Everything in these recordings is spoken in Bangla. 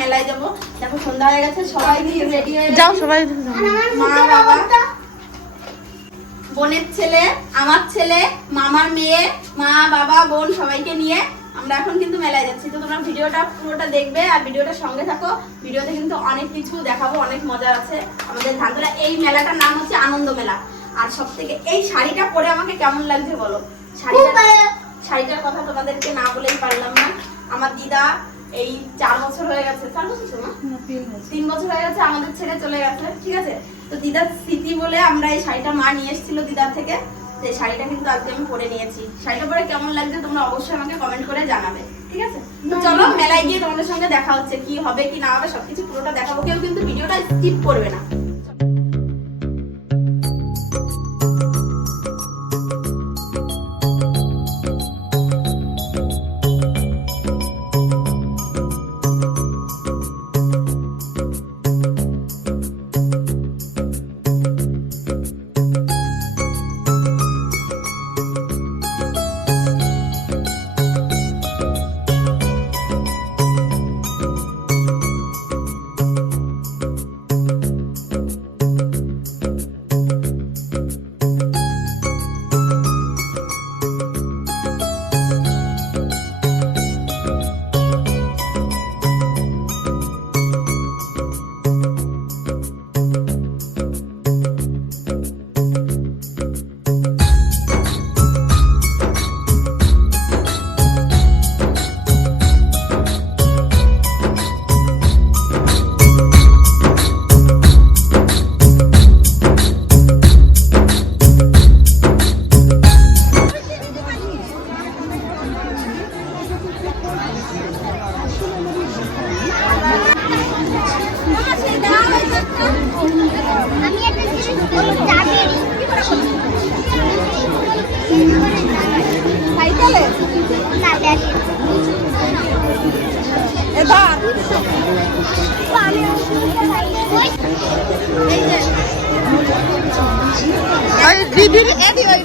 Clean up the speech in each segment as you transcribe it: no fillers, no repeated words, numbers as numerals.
মেলায় যাবো। দেখো সন্ধ্যা হয়ে গেছে, সবাই রেডি হয়ে যাও সবাই। মা বাবা, বোনের ছেলে, আমার ছেলে, মামার মেয়ে, মা বাবা বোন সবাইকে নিয়ে আমরা এখন কিন্তু মেলায় যাচ্ছি। তো তোমরা ভিডিওটা পুরোটা দেখবে আর ভিডিওটার সঙ্গে থাকো। ভিডিওতে কিন্তু অনেক কিছু দেখাবো, অনেক মজা আছে আমাদের ধানতলা। এই মেলাটার নাম হচ্ছে আনন্দ মেলা। আর সব থেকে এই শাড়িটা পরে আমাকে কেমন লাগছে বলো? শাড়িটার কথা তোমাদেরকে না বলেই পারলাম না। আমার দিদা এই 4 বছর হয়ে গেছে, 4 বছর না 3 বছর হয়ে গেছে আমাদের ছেড়ে চলে গেছে, ঠিক আছে। তো দিদার স্মৃতি বলে আমরা এই শাড়িটা মা নিয়ে এসেছিল দিদার থেকে। তো এই শাড়িটা কিন্তু আজকে আমি পরে নিয়েছি। শাড়িটা পরে কেমন লাগছে তোমরা অবশ্যই আমাকে কমেন্ট করে জানাবে, ঠিক আছে। তো চলো মেলায় গিয়ে তোমাদের সঙ্গে দেখা হচ্ছে, কি হবে কি না হবে সবকিছু পুরোটা দেখাবো। কেউ কিন্তু ভিডিওটা স্কিপ করবে না।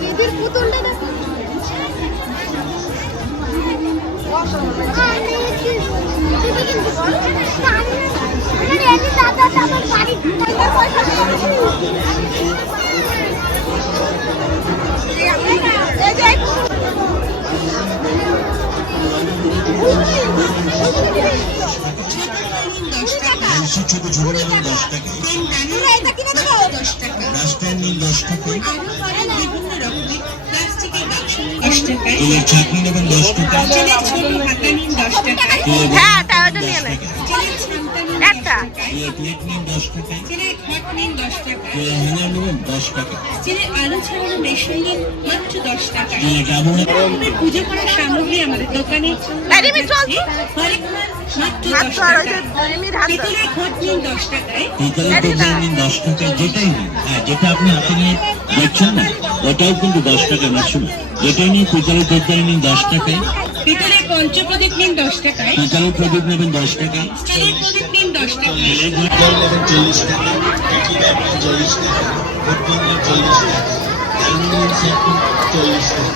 রিধির পুতুলটা দেখো। ছোট ছোট 10 টাকা, রাস্তার নীল 10 টাকা, তেলের ছাঁকনি নেবেন 10 টাকা, হ্যাঁ টাওয়ারটা নিয়ে নে একটা, প্লেট নিন 10 টাকা, হ্যাঙ্গার নেবেন 10 টাকা, আলু ছাড়ানো বেসন নিন মাত্র 10 টাকা। পুজো করার সামগ্রী আমাদের দোকানে যেটাই নিন, যেটা আপনি হাতে নিয়ে দেখছেন না ওটাও কিন্তু 10 টাকা মাসুল। যেটাই নিয়ে পিতলের তরকারি নিন 10 টাকায়, পিতলের পঞ্চপ্রদীপ নিন 10 টাকায়, পিতলের প্রদীপ নেবেন 10 টাকা, স্টিলের প্রদীপ নিন 10 টাকায়, নেবেন 40 টাকা, 40 টাকা, 40 টাকা, অ্যালুমিনিয়াম সেট 40 টাকা।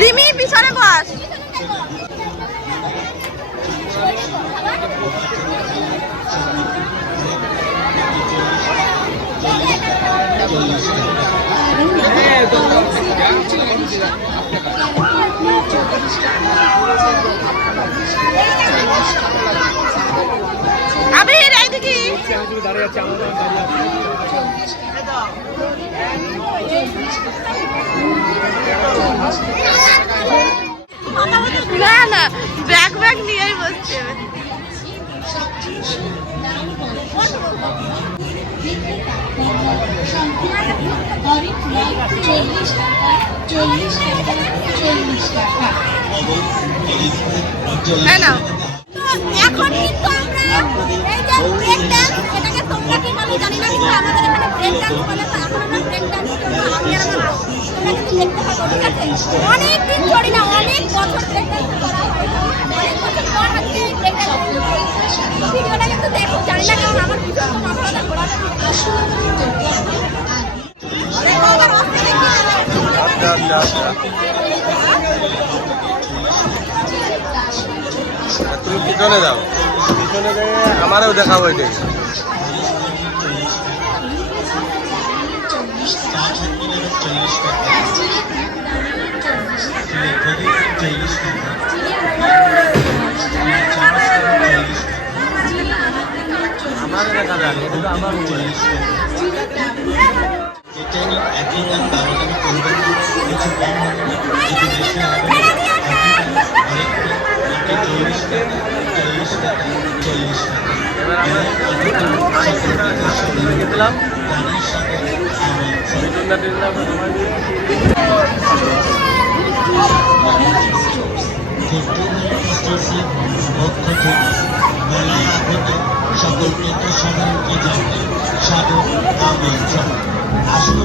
রিমি পিছনে বস। আবির এইদিকে দাঁড়িয়ে আছে না না ব্যাগ ব্যাগ নিয়েই বসছে। এখন কিন্তু আমরা এই যে ব্রেক ডান্স, এটাকে তোমরা কি বলো জানি না, কিন্তু আমাদের এখানে ব্রেক ডান্স বলে। তো এখন আমরা ব্রেক ডান্স করবো আমি আর আমার বোন। তোমরা কিন্তু দেখতে পাবো, ঠিক আছে। অনেক দিন ধরে না, অনেক বছর ব্রেক ডান্স করা হয়, অনেক বছর পর আজকে ব্রেক ডান্স। ভিডিওটা কিন্তু দেখো, জানি না কারণ আমার ভিডিও তো মাথাটা ঘোরানো। তুমি পিছনে যাও, পিছনে গিয়ে আমারও দেখাবো এটাই। আমার দেখা যাক, এটা তো আমার মোবাইল। একই দাম 12 টাকা করবেন, কিছু কম হবে না, কিছু বেশি হবে না। এটা 40 টাকা, 40 টাকা, 40 টাকা। এবার আমরা গেছিলাম পক্ষ থেকে মেলায় আগত সকল তথ্য সাধারণকে জানাই স্বাগত আমন্ত্রণ। আসলে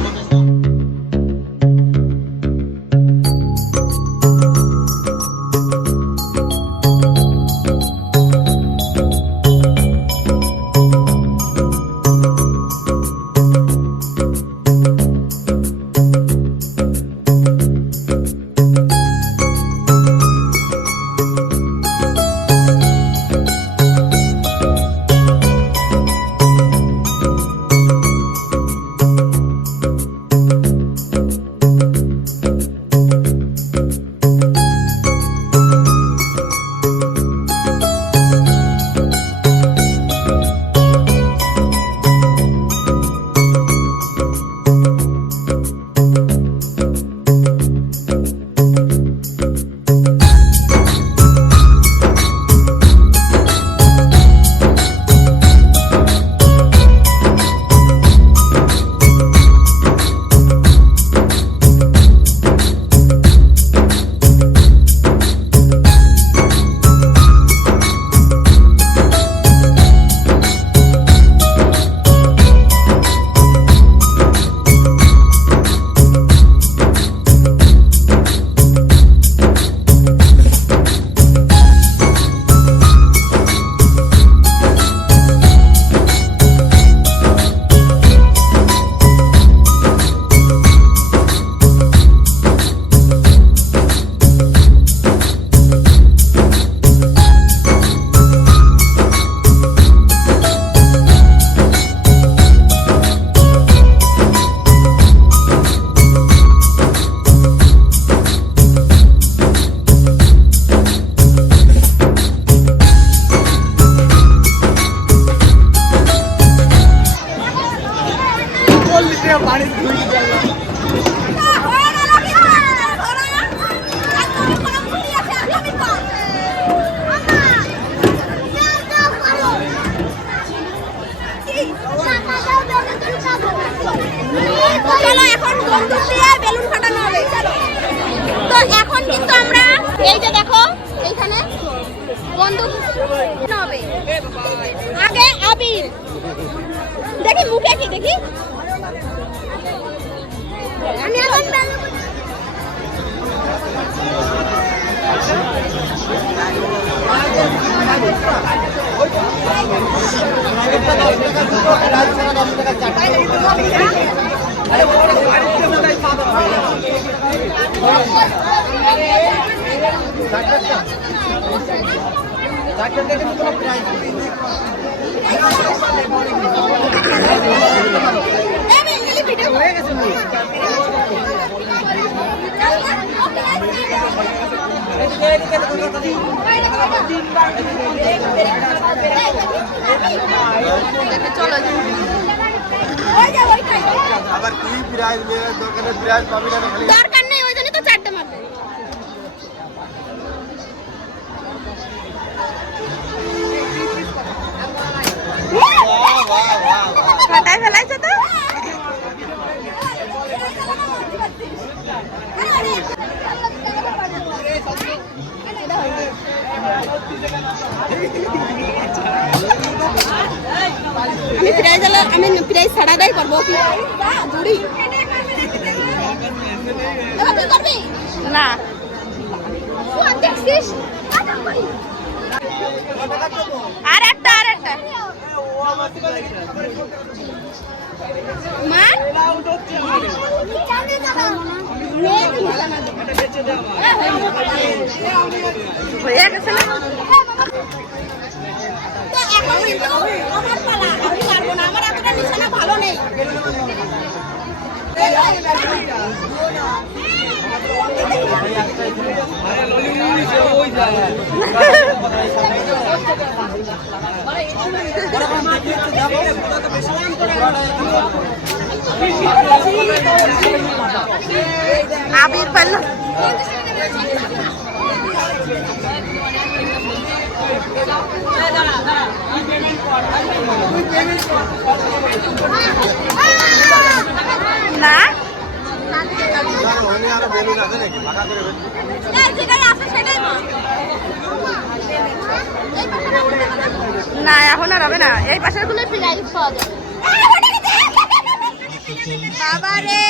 চলো এখন বন্দুক দিয়ে বেলুন ফাটানো হবে। চলো তো এখন কিন্তু আমরা এই যে দেখো এইখানে বন্দুক হবে। আগে আবির দেখি মুখে কি দেখি আমি এখন আবার কি প্রাইজ দোকানে প্রাইজ পাবি না খালি দরকার নেই, ওই জন্য তো চারটে মারবে। ফাটাই ফেলাইছে তো। আমি প্রাইজ ছাড়াটাই করবো জুড়ি করবি না দেখছিস আর একটা মার হয়ে গেছে না? তো এখন কিন্তু আমার পালা, আমি পারবো না, আমার এতটা নিশানা ভালো নেই। আবির পারলো। না আরো বেলুন আছে নাকি ভাড়া করে যেটাই আছে সেটাই বল। না এখন আর হবে না, এই পাশের গুলো প্রাইস পাওয়া যাবে। বাবা রে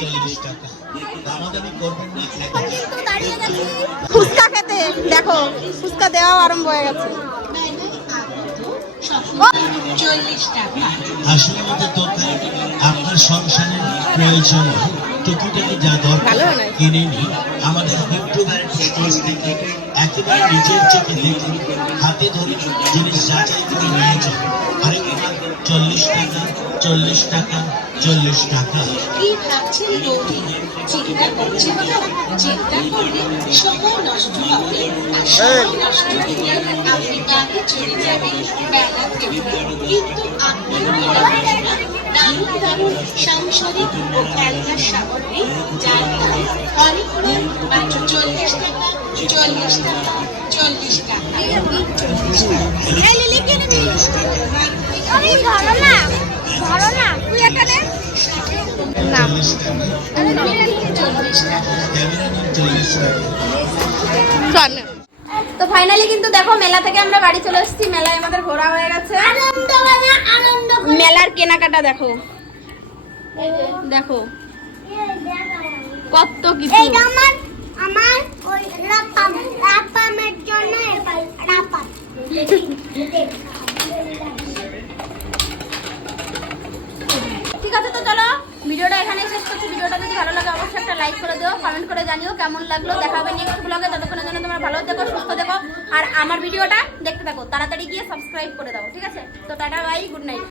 40 টাকা দামাদামি করবেন না। কিন্তু দাঁড়িয়ে গেছি। ফুচকা খেতে, দেখো ফুচকা দেওয়া আরম্ভ হয়ে গেছে। 40 টাকা। আসলে আমাদের দরকার আপনার সংসারের প্রয়োজন টুকিটাকি যা দরকার ভালো নয়। কিনে নিন। আমাদের হিন্দু স্টোর থেকে একেবারে নিজের চোখে দেখে হাতে ধরে জিনিস যাচাই করে নিয়ে যান। আরেকবার 40 টাকা 40 টাকা 40 টাকা। কি ভাবছেন বৌদি? চিন্তা করছেন তো? চিন্তা করলে সময় নষ্ট হবে, আর সময় নষ্ট হলে আপনি বাড়ি চলে যাবেন বেড়াতে। কিন্তু আপনার কেনাকাটা দারুণ দারুণ সাংসারিক ও খেলনার সামগ্রী, যার দাম অনেক কম, মাত্র 40 টাকা 40 টাকা 40 টাকা। এই লিলি কিনে নিস। আমি ধরো না, ধরো না, তুই এখানে। না 40 টাকা 40 টাকা। ক্যামেরা নিন 40 টাকা। চল তো ফাইনালি কিন্তু দেখো মেলা থেকে আমরা বাড়ি চলে এসেছি। মেলায় আমাদের ঘোরা হয়ে গেছে। মেলার কেনাকাটা দেখো, দেখো কত কিছু। আমার ওই রাপামের জন্য রাপা ঠিক আছে, তো চলো ভিডিওটা এখানে শেষ করছি। ভিডিওটা যদি ভালো লাগে অবশ্যই একটা লাইক করে দিও, কমেন্ট করে জানিও কেমন লাগলো। দেখা হবে নেক্সট ব্লগে। ততক্ষণের জন্য তোমরা ভালো থেকো, সুস্থ থেকো, আর আমার ভিডিওটা দেখতে থাকো। তাড়াতাড়ি গিয়ে সাবস্ক্রাইব করে দাও, ঠিক আছে? তো টাটা, বাই, গুড নাইট।